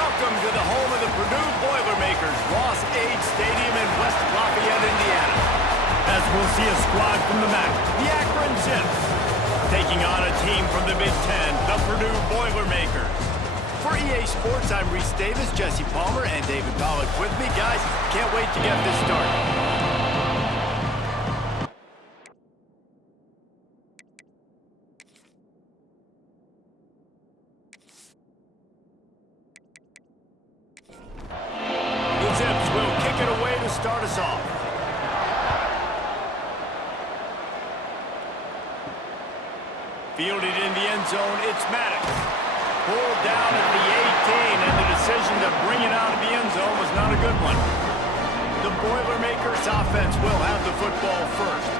Welcome to the home of the Purdue Boilermakers, Ross Age Stadium in West Lafayette, Indiana. As we'll see a squad from the MAC, the Akron Zips, taking on a team from the Big Ten, the Purdue Boilermakers. For EA Sports, I'm Reese Davis, Jesse Palmer, and David Pollock with me. Guys, can't wait to get this started. Start us off. Fielded in the end zone, it's Maddox. Pulled down at the 18, and the decision to bring it out of the end zone was not a good one. The Boilermakers offense will have the football first.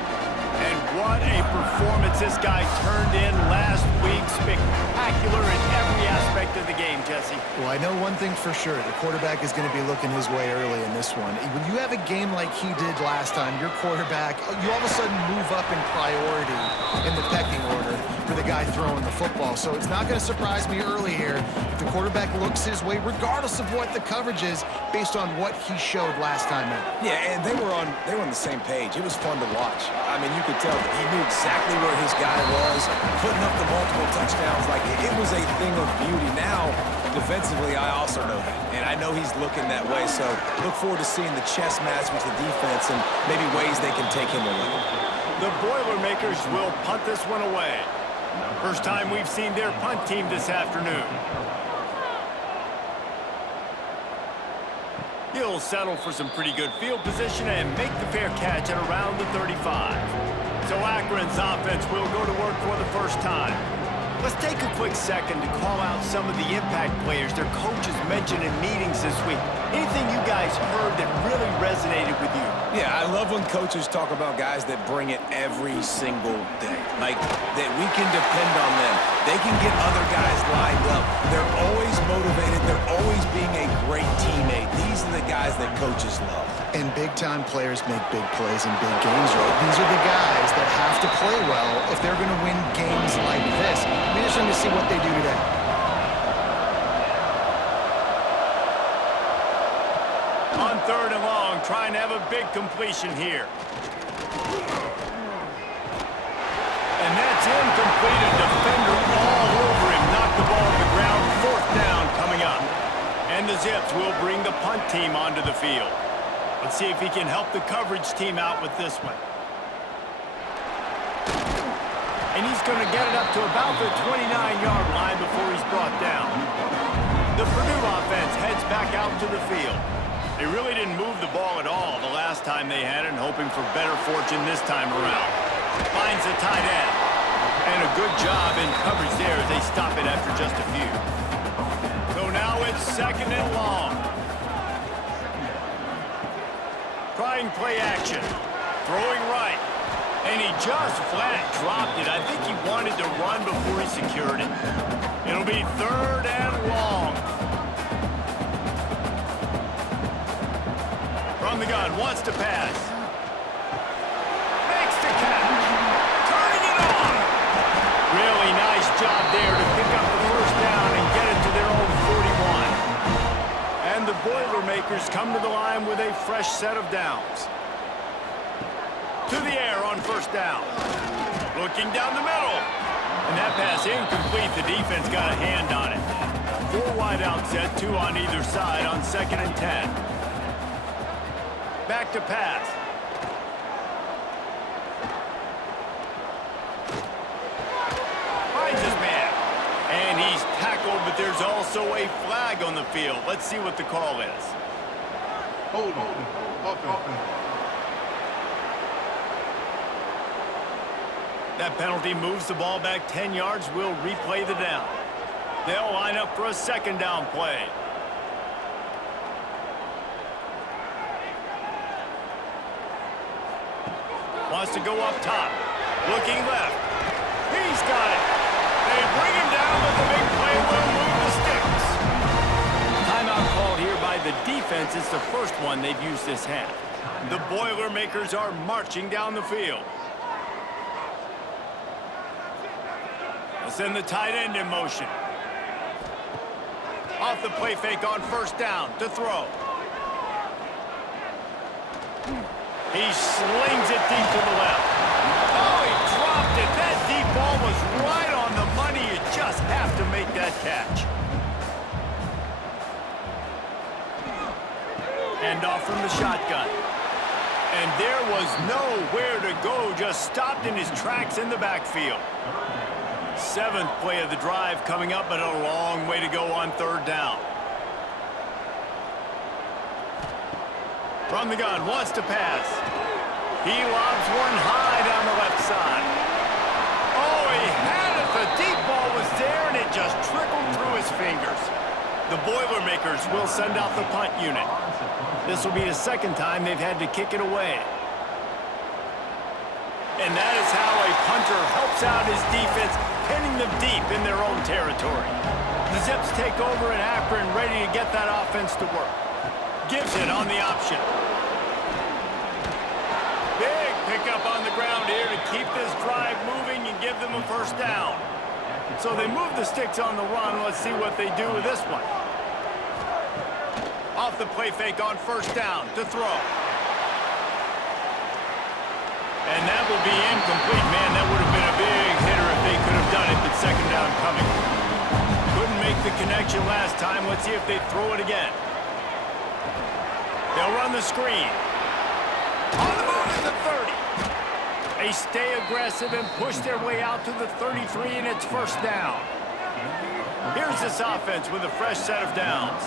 And what a performance this guy turned in last week. Spectacular in every aspect of the game, Jesse. Well, I know one thing for sure. The quarterback is going to be looking his way early in this one. When you have a game like he did last time, your quarterback, you all of a sudden move up in priority in the pecking order for the guy throwing the football. So it's not going to surprise me early here if the quarterback looks his way, regardless of what the coverage is, based on what he showed last time out. Yeah, and they were on the same page. It was fun to watch. I mean, you could tell he knew exactly where his guy was, putting up the multiple touchdowns. Like, it was a thing of beauty. Now, defensively, I also know that. And I know he's looking that way. So look forward to seeing the chess match with the defense and maybe ways they can take him away. The Boilermakers will punt this one away. First time we've seen their punt team this afternoon. He'll settle for some pretty good field position and make the fair catch at around the 35. So Akron's offense will go to work for the first time. Let's take a quick second to call out some of the impact players their coaches mentioned in meetings this week. Anything you guys heard that really resonated with you? Yeah, I love when coaches talk about guys that bring it every single day. Like, that we can depend on them. They can get other guys lined up. They're always motivated. They're always being a great teammate. These are the guys that coaches love. And big-time players make big plays in big games, right? These are the guys that have to play well if they're going to win games like this. It'll be interesting to see what they do today. On 3rd and long, trying to have a big completion here. And that's incomplete. A defender all over him. Knocked the ball to the ground. 4th down coming up. And the Zips will bring the punt team onto the field. Let's see if he can help the coverage team out with this one. And he's going to get it up to about the 29-yard line before he's brought down. The Purdue offense heads back out to the field. They really didn't move the ball at all the last time they had it, and hoping for better fortune this time around. Finds the tight end. And a good job in coverage there as they stop it after just a few. So now it's 2nd and long. Trying play action. Throwing right. And he just flat dropped it. I think he wanted to run before he secured it. It'll be 3rd and long. From the gun, wants to pass. Makes the catch. Turning it on. Really nice job there to pick up the 1st down and get it to their own 41. And the Boilermakers come to the line with a fresh set of downs. To the air on 1st down. Looking down the middle. And that pass incomplete. The defense got a hand on it. 4 wide out set, 2 on either side on 2nd and 10. Back to pass. Finds his man. And he's tackled, but there's also a flag on the field. Let's see what the call is. Hold on. That penalty moves the ball back 10 yards. We'll replay the down. They'll line up for a 2nd down play. Wants to go up top. Looking left. He's got it. They bring him down, but the big play will move the sticks. Timeout called here by the defense. It's the first one they've used this half. The Boilermakers are marching down the field. They'll send the tight end in motion. Off the play fake on first down to throw. He slings it deep to the left. Oh, he dropped it. That deep ball was right on the money. You just have to make that catch. Hand off from the shotgun. And there was nowhere to go. Just stopped in his tracks in the backfield. 7th play of the drive coming up, but a long way to go on third down. From the gun, wants to pass. He lobs one high down the left side. Oh, he had it. The deep ball was there, and it just trickled through his fingers. The Boilermakers will send out the punt unit. This will be the second time they've had to kick it away. And that is how a punter helps out his defense, pinning them deep in their own territory. The Zips take over in Akron, ready to get that offense to work. Gives it on the option. Big pickup on the ground here to keep this drive moving and give them a first down. So they move the sticks on the run. Let's see what they do with this one. Off the play fake on first down to throw. And that will be incomplete. Man, that would have been a big hitter if they could have done it, but second down coming. Couldn't make the connection last time. Let's see if they throw it again. They'll run the screen. On the move to the 30. They stay aggressive and push their way out to the 33, and it's first down. Here's this offense with a fresh set of downs.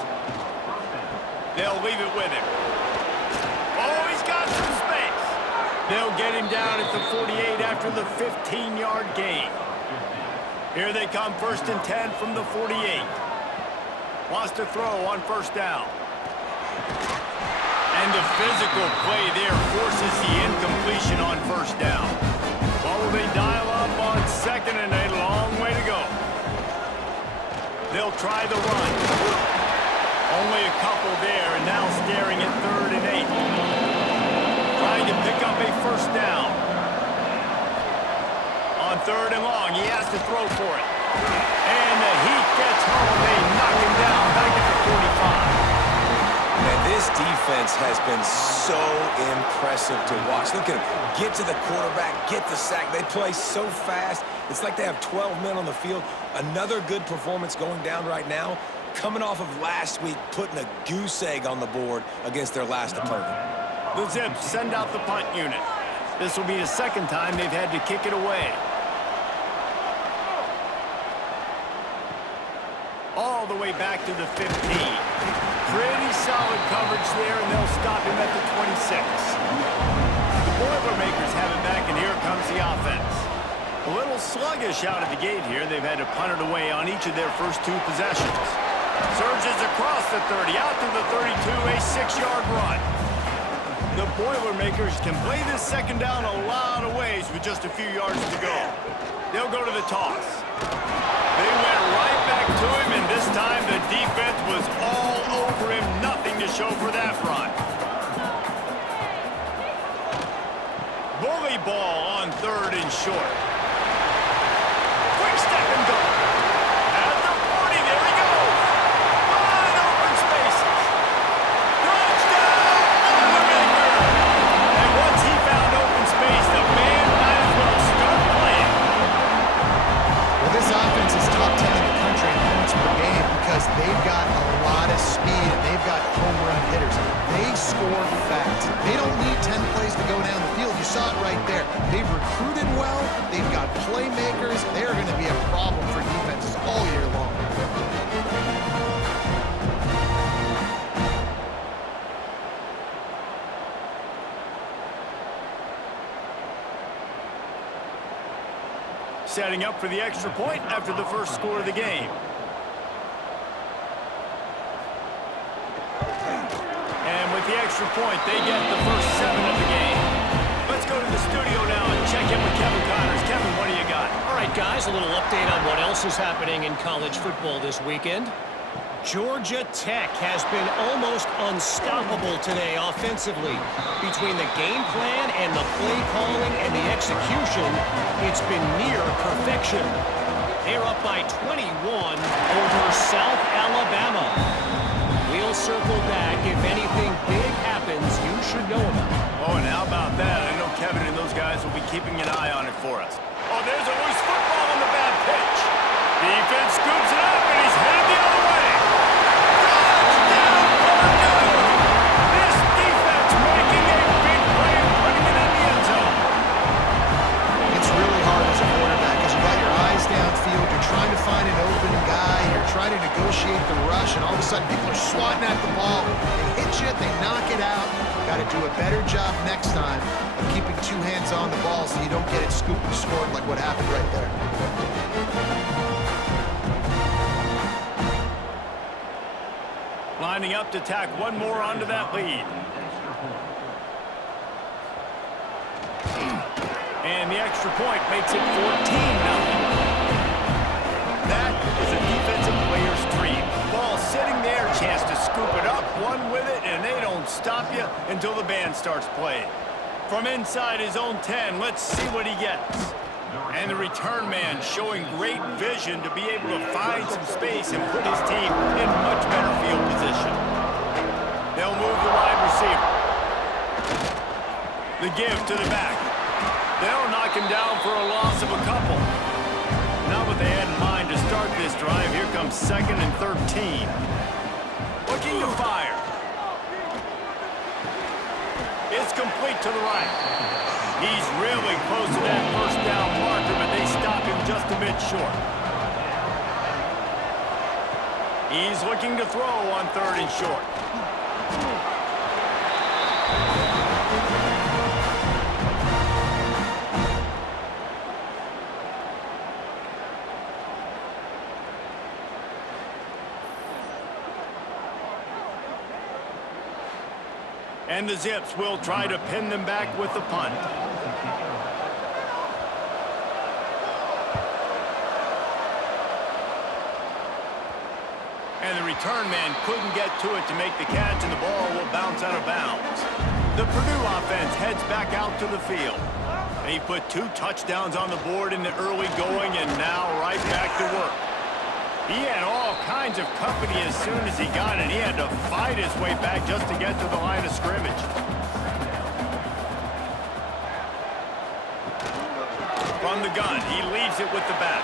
They'll leave it with him. Oh, he's got some space. They'll get him down at the 48 after the 15-yard gain. Here they come, 1st and 10 from the 48. Wants to throw on first down. And the physical play there forces the incompletion on first down. What will they dial up on second and a long way to go? They'll try the run. Only a couple there, and now staring at 3rd and 8. Trying to pick up a first down. On 3rd and long, he has to throw for it. And the heat gets home. They knock him down back at the 45. Man, this defense has been so impressive to watch. Look at them. Get to the quarterback, get the sack. They play so fast. It's like they have 12 men on the field. Another good performance going down right now. Coming off of last week, putting a goose egg on the board against their last opponent. The Zips send out the punt unit. This will be the second time they've had to kick it away. All the way back to the 15. Pretty solid coverage there, and they'll stop him at the 26. The Boilermakers have it back, and here comes the offense. A little sluggish out of the gate here. They've had to punt it away on each of their first 2 possessions. Surges across the 30, out to the 32, a 6-yard run. The Boilermakers can play this second down a lot of ways with just a few yards to go. They'll go to the toss. They went right back to him, and this time the defense was all over him. Nothing to show for that run. Bully ball on 3rd and short. Quick step and go. At the 40, there he goes. Wide open spaces. Touchdown, Boilermaker! And once he found open space, the man might as well start playing. Well, this offense is top 10 in the country in points per game because they've got a lot of speed and they've got home run hitters. They score fast. They don't need 10 plays to go down the field. You saw it right there. They've recruited well. They've got playmakers. They're going to be a problem for defenses all year long. Setting up for the extra point after the first score of the game. And with the extra point, they get the first 7 of the game. Let's go to the studio now and check in with Kevin Connors. Kevin, what do you got? All right, guys, a little update on what else is happening in college football this weekend. Georgia Tech has been almost unstoppable today offensively. Between the game plan and the play calling and the execution, it's been near perfection. They're up by 21 over South Alabama. We'll circle back. If anything big happens, you should know about it. Oh, and how about that? I know Kevin and those guys will be keeping an eye on it for us. Oh, there's a loose football on the bad pitch. Defense scoops it up, and he's headed the other way. Touchdown, Purdue! This defense making a big play and putting it in the end zone. It's really hard as a quarterback because you got your eyes downfield, you're trying to find an open guy, you're trying to negotiate the rush, and all of a sudden people are swatting at the ball. They hit you, they knock it out. Got to do a better job next time of keeping two hands on the ball so you don't get it scooped and scored like what happened right there. Lining up to tack one more onto that lead. And the extra point makes it 14-0. That is a defensive player's dream. Ball sitting there, chance to scoop it up, one with it, and they don't stop you until the band starts playing. From inside his own 10, let's see what he gets. And the return man showing great vision to be able to find some space and put his team in much better field position. They'll move the wide receiver. The give to the back. They'll knock him down for a loss of a couple. Not what they had in mind to start this drive. Here comes 2nd and 13. Looking to fire. It's complete to the right. He's really close to that first down marker, but they stop him just a bit short. He's looking to throw on 3rd and short. And the Zips will try to pin them back with the punt. And the return man couldn't get to it to make the catch, and the ball will bounce out of bounds. The Purdue offense heads back out to the field. They put 2 touchdowns on the board in the early going, and now right back to work. He had all kinds of company as soon as he got it. He had to fight his way back just to get to the line of scrimmage. From the gun, he leaves it with the back.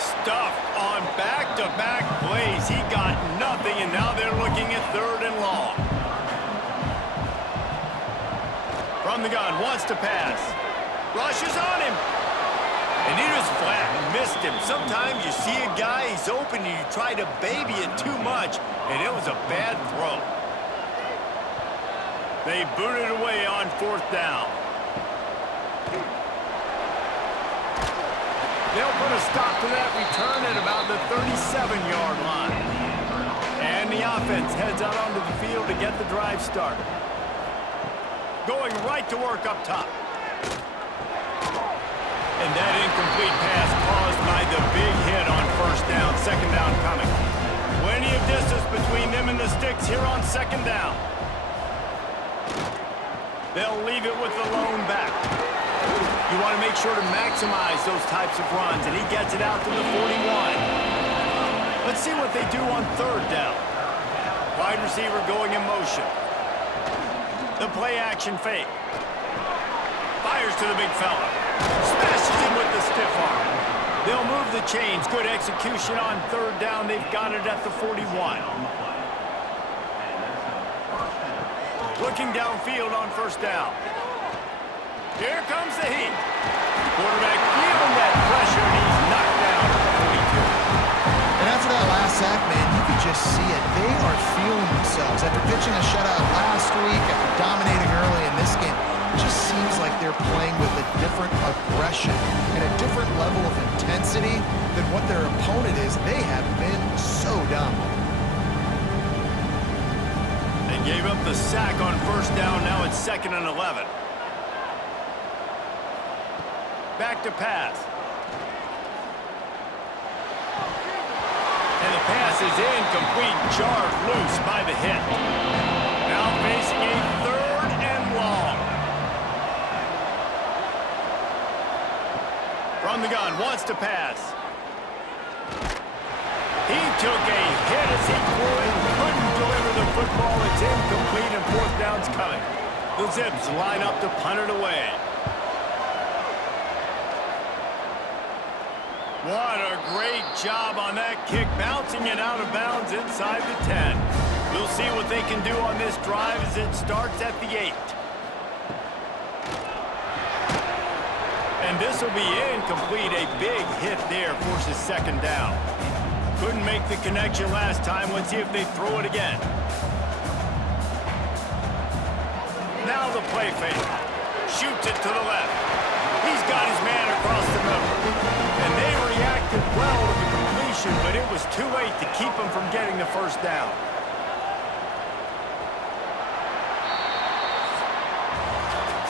Stuffed on back-to-back plays. He got nothing, and now they're looking at 3rd and long. From the gun, wants to pass. Rushes on him. And he was flat and missed him. Sometimes you see a guy, he's open, and you try to baby it too much, and it was a bad throw. They boot it away on 4th down. They'll put a stop to that return at about the 37-yard line. And the offense heads out onto the field to get the drive started. Going right to work up top. And that incomplete pass caused by the big hit on 1st down. 2nd down coming. Plenty of distance between them and the sticks here on 2nd down. They'll leave it with the lone back. You want to make sure to maximize those types of runs, and he gets it out to the 41. Let's see what they do on 3rd down. Wide receiver going in motion. The play action fake. Fires to the big fella. Smashes him with the stiff arm. They'll move the chains. Good execution on 3rd down. They've got it at the 41. Looking downfield on 1st down. Here comes the heat. Quarterback feeling that pressure, and he's knocked down at the 42. And after that last sack, man, you could just see it. They are feeling themselves. After pitching a shutout last week, after dominating early in this game, it just seems like they're playing with a different aggression and a different level of intensity than what their opponent is. They have been so dominant. They gave up the sack on 1st down. Now it's 2nd and 11. Back to pass. And the pass is incomplete, jarred loose by the hit. Now facing a 3rd and long. From the gun, wants to pass. He took a hit as he threw it, couldn't deliver the football. It's incomplete and fourth down's coming. The Zips line up to punt it away. What a great job on that kick, bouncing it out of bounds inside the 10. We'll see what they can do on this drive as it starts at the 8. And this will be incomplete. A big hit there forces second down. Couldn't make the connection last time. Let's see if they throw it again. Now the play fake. Shoots it to the left. He's got his man across the middle. And they reacted well to the completion, but it was too late to keep him from getting the first down.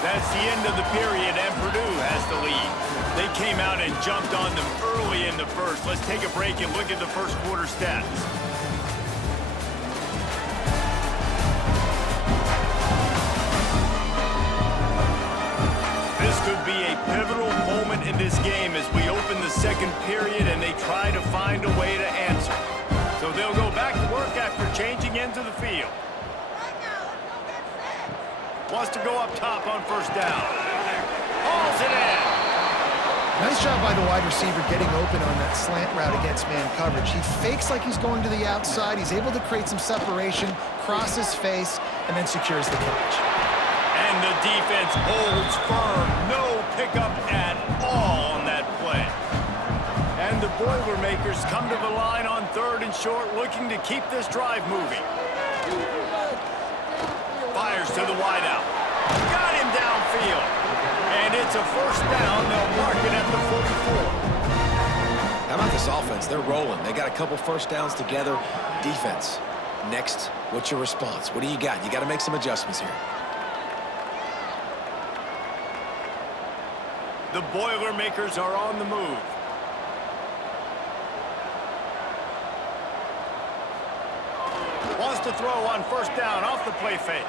That's the end of the period, and Purdue has the lead. They came out and jumped on them early in the first. Let's take a break and look at the first quarter stats. This could be a pivotal moment in this game as we open the second period and they try to find a way to answer. So they'll go back to work after changing into the field. Wants to go up top on first down. Hauls it in. Nice job by the wide receiver getting open on that slant route against man coverage. He fakes like he's going to the outside. He's able to create some separation, cross his face, and then secures the catch. And the defense holds firm. No pickup at all on that play. And the Boilermakers come to the line on third and short, looking to keep this drive moving. Fires to the wideout. Got him downfield. And it's a first down. They'll mark it at the 44. How about this offense? They're rolling. They got a couple first downs together. Defense. Next, what's your response? What do you got? You got to make some adjustments here. The Boilermakers are on the move. Wants to throw on first down off the play fake.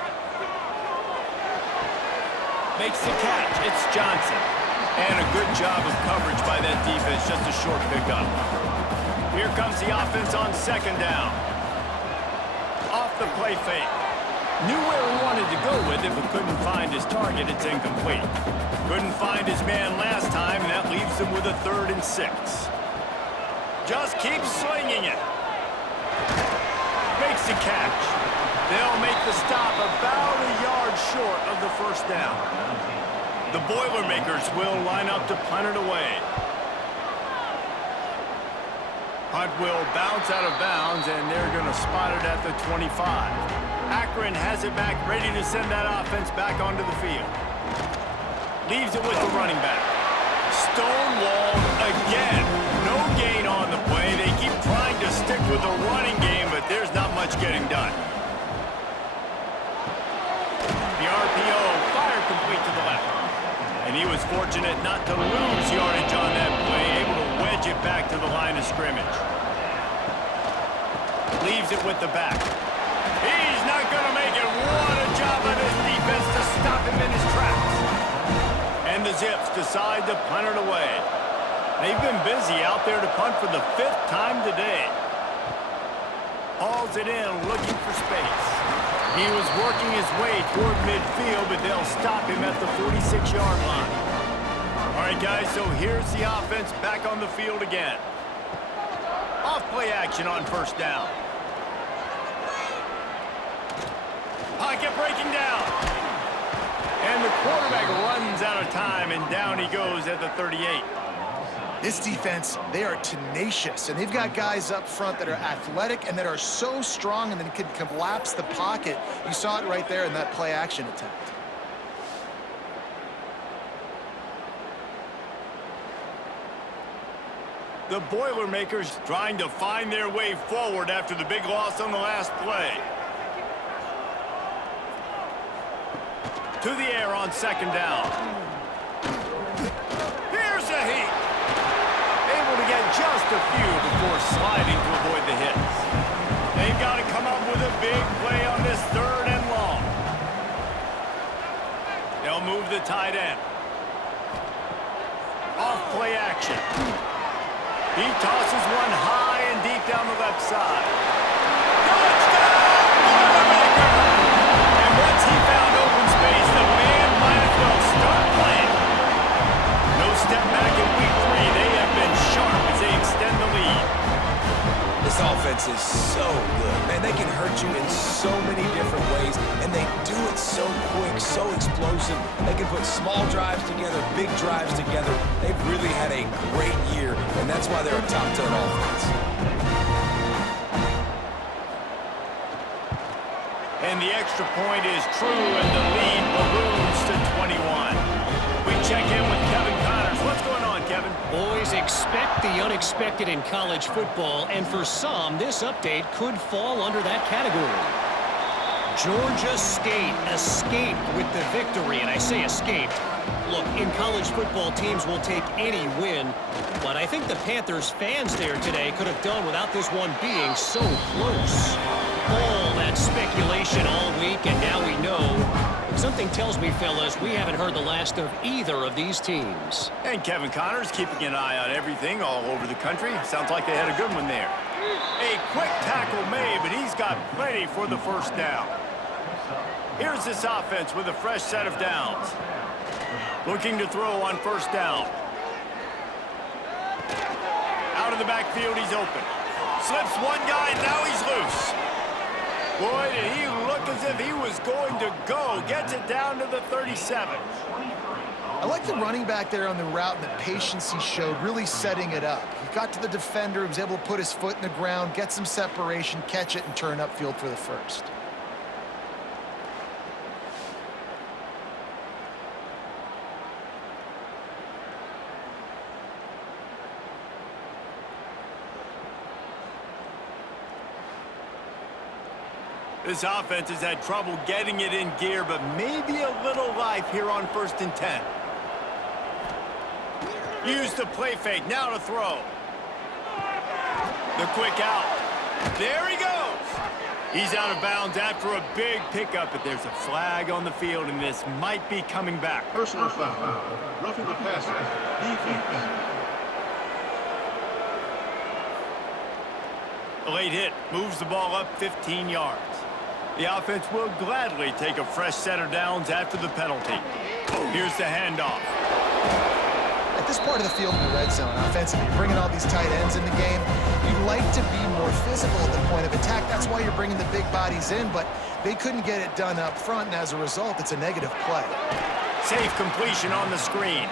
Makes the catch. It's Johnson. And a good job of coverage by that defense. Just a short pickup. Here comes the offense on second down. Off the play fake. Knew where he wanted to go with it, but couldn't find his target. It's incomplete. Couldn't find his man last time, and that leaves him with a 3rd and 6. Just keeps slinging it. Makes the catch. They'll make the stop about a yard short of the first down. The Boilermakers will line up to punt it away. Punt will bounce out of bounds, and they're going to spot it at the 25. Akron has it back, ready to send that offense back onto the field. Leaves it with the running back. Stonewalled again. No gain on the play. They keep trying to stick with the running game, but there's not much getting done. The RPO, fire complete to the left. And he was fortunate not to lose yardage on that play, able to wedge it back to the line of scrimmage. Leaves it with the back. He's not going to make it. What a job by this defense to stop him in his tracks. And the Zips decide to punt it away. They've been busy out there to punt for the 5th time today. Hauls it in, looking for space. He was working his way toward midfield, but they'll stop him at the 46-yard line. All right, guys, so here's the offense back on the field again. Off play action on first down. Pocket breaking down. And the quarterback runs out of time, and down he goes at the 38. This defense, they are tenacious, and they've got guys up front that are athletic and that are so strong and then can collapse the pocket. You saw it right there in that play action attempt. The Boilermakers trying to find their way forward after the big loss on the last play. To the air on second down. Here's a heat. Able to get just a few before sliding to avoid the hits. They've got to come up with a big play on this 3rd and long. They'll move the tight end. Off play action. He tosses one high and deep down the left side. Touchdown, Boilermaker! And once he found open space, the man might as well start playing. No step back in week 3. They have been sharp as they extend the lead. This offense is so good. Man, they can hurt you in so many different ways, and they do it so quick, so explosive. They can put small drives together, big drives together. They've really had a great year, and that's why they're a top 10 offense. And the extra point is true, and the lead balloons to 21. We check in with Kevin Connors. What's going on, Kevin? Boys, expect the unexpected in college football, and for some, this update could fall under that category. Georgia State escaped with the victory, and I say escaped. Look, in college football, teams will take any win, but I think the Panthers fans there today could have done without this one being so close. All that speculation all week, and now we know. But something tells me, fellas, we haven't heard the last of either of these teams. And Kevin Connors keeping an eye on everything all over the country. Sounds like they had a good one there. A quick tackle made, but he's got plenty for the first down. Here's this offense with a fresh set of downs. Looking to throw on first down. Out of the backfield, he's open. Slips one guy, and now he's loose. Boy, did he look as if he was going to go. Gets it down to the 37. I like the running back there on the route and the patience he showed, really setting it up. He got to the defender, he was able to put his foot in the ground, get some separation, catch it, and turn upfield for the first. This offense has had trouble getting it in gear, but maybe a little life here on 1st and 10. Use the play fake, now to throw. The quick out. There he goes. He's out of bounds after a big pickup, but there's a flag on the field, and this might be coming back. Personal foul. Roughing the passer. Defense. A late hit moves the ball up 15 yards. The offense will gladly take a fresh set of downs after the penalty. Here's the handoff. At this part of the field in the red zone, offensively, you're bringing all these tight ends in the game. You like to be more physical at the point of attack. That's why you're bringing the big bodies in, but they couldn't get it done up front, and as a result, it's a negative play. Safe completion on the screen.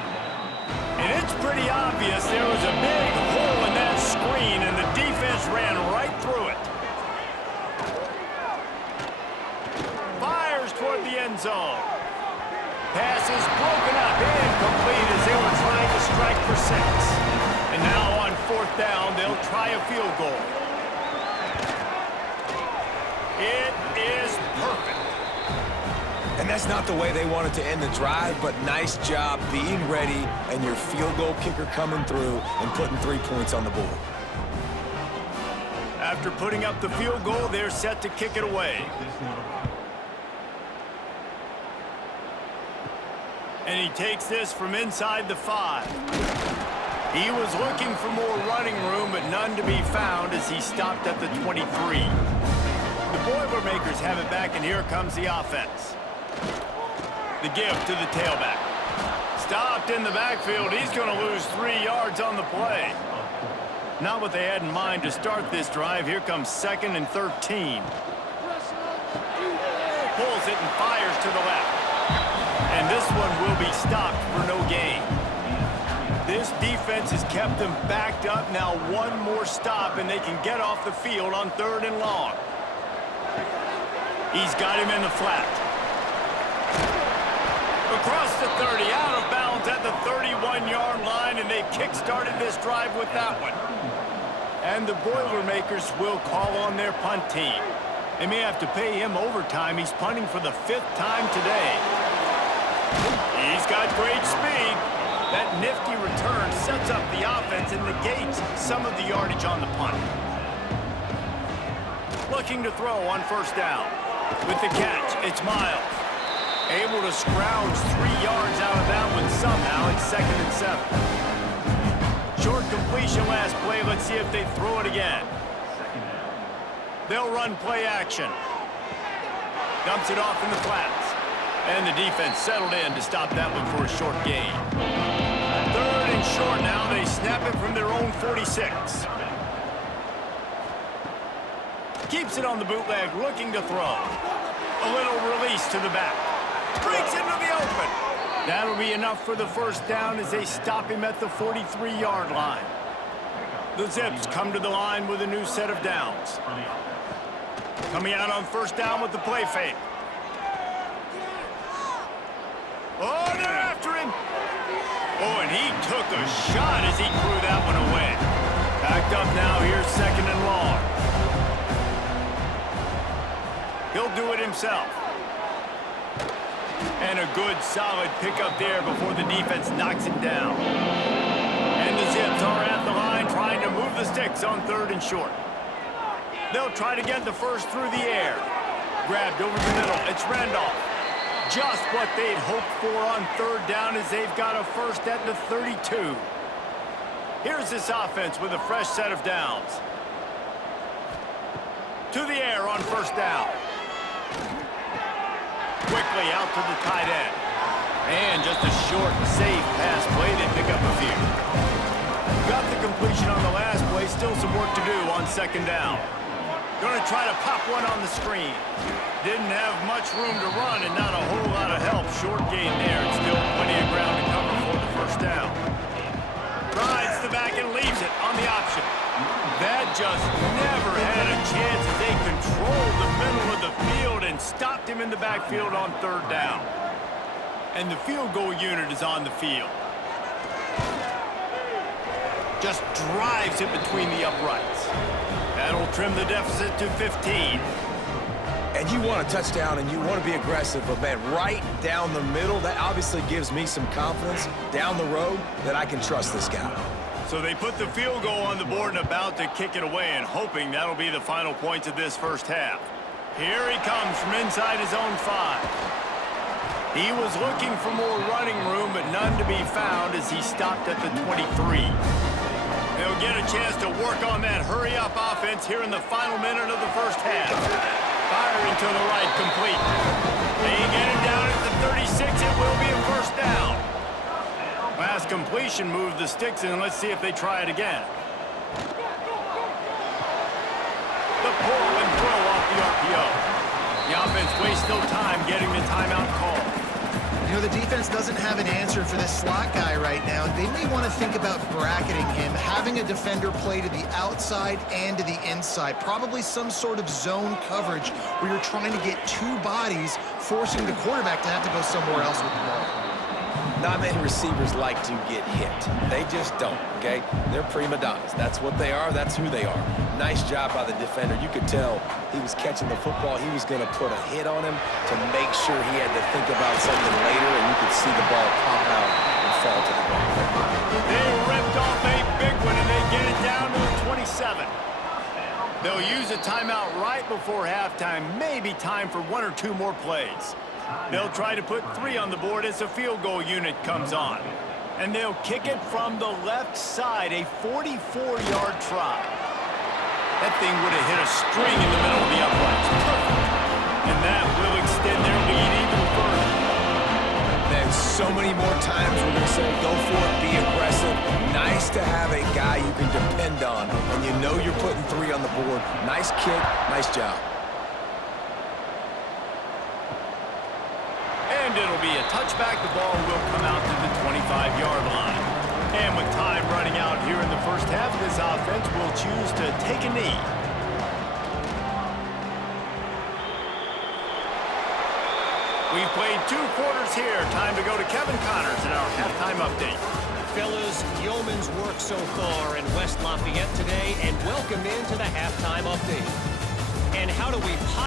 And it's pretty obvious there was a big hole in that screen, and the defense ran right through it. Fires toward the end zone. Pass is broken up, incomplete as they were trying to strike for 6. And now on 4th down, they'll try a field goal. It is perfect. And that's not the way they wanted to end the drive, but nice job being ready and your field goal kicker coming through and putting 3 points on the board. After putting up the field goal, they're set to kick it away. And he takes this from inside the 5. He was looking for more running room, but none to be found as he stopped at the 23. The Boilermakers have it back, and here comes the offense. The give to the tailback. Stopped in the backfield. He's going to lose 3 yards on the play. Not what they had in mind to start this drive. Here comes 2nd and 13. Pulls it and fires to the left. And this one will be stopped for no gain. This defense has kept them backed up. Now one more stop, and they can get off the field on 3rd and long. He's got him in the flat. Across the 30, out of bounds at the 31-yard line, and they've kick-started this drive with that one. And the Boilermakers will call on their punt team. They may have to pay him overtime. He's punting for the 5th time today. He's got great speed. That nifty return sets up the offense and negates some of the yardage on the punt. Looking to throw on 1st down. With the catch, it's Miles. Able to scrounge 3 yards out of that one somehow. It's 2nd and 7. Short completion last play. Let's see if they throw it again. They'll run play action. Dumps it off in the flats. And the defense settled in to stop that one for a short gain. 3rd and short now. They snap it from their own 46. Keeps it on the bootleg, looking to throw. A little release to the back. Breaks into the open. That'll be enough for the first down as they stop him at the 43-yard line. The Zips come to the line with a new set of downs. Coming out on first down with the play fake. Oh, they're after him. Oh, and he took a shot as he threw that one away. Backed up now, here's 2nd and long. He'll do it himself. And a good, solid pickup there before the defense knocks him down. And the Zips are at the line trying to move the sticks on 3rd and short. They'll try to get the first through the air. Grabbed over the middle. It's Randolph. Just what they'd hoped for on 3rd down as they've got a first at the 32. Here's this offense with a fresh set of downs. To the air on first down. Quickly out to the tight end. And just a short, safe pass play. They pick up a few. Got the completion on the last play. Still some work to do on 2nd down. Going to try to pop one on the screen. Didn't have much room to run and not a whole lot of help. Short gain there and still plenty of ground to cover for the first down. Rides the back and leaves it on the option. That just never had a chance as they controlled the middle of the field and stopped him in the backfield on 3rd down. And the field goal unit is on the field. Just drives it between the uprights. That'll trim the deficit to 15. And you want a touchdown and you want to be aggressive, but man, right down the middle, that obviously gives me some confidence down the road that I can trust this guy. So they put the field goal on the board and about to kick it away and hoping that'll be the final points of this first half. Here he comes from inside his own 5. He was looking for more running room, but none to be found as he stopped at the 23. They'll get a chance to work on that hurry-up offense here in the final minute of the first half. Firing to the right, complete. They get it down at the 36. It will be a first down. Last completion moved the sticks in. Let's see if they try it again. The pull and throw off the RPO. The offense wastes no time getting the timeout call. You know, the defense doesn't have an answer for this slot guy right now. They may want to think about bracketing him, having a defender play to the outside and to the inside. Probably some sort of zone coverage where you're trying to get 2 bodies, forcing the quarterback to have to go somewhere else with the ball. Not many receivers like to get hit. They just don't, okay? They're prima donnas. That's what they are. That's who they are. Nice job by the defender. You could tell he was catching the football. He was going to put a hit on him to make sure he had to think about something later, and you could see the ball pop out and fall to the ground. They ripped off a big one, and they get it down to the 27. They'll use a timeout right before halftime. Maybe time for 1 or 2 more plays. They'll try to put 3 on the board as the field goal unit comes on. And they'll kick it from the left side, a 44-yard try. That thing would have hit a string in the middle of the uprights. Perfect. And that will extend their lead even further. There's so many more times we're going to say, go for it, be aggressive. Nice to have a guy you can depend on, and you know you're putting 3 on the board. Nice kick, nice job. And it'll be a touchback. The ball will come out to the 25-yard line. And with time running out here in the first half, this offense will choose to take a knee. We've played 2 quarters here. Time to go to Kevin Connors in our halftime update. Fellas, yeoman's work so far in West Lafayette today, and welcome into the halftime update. And how do we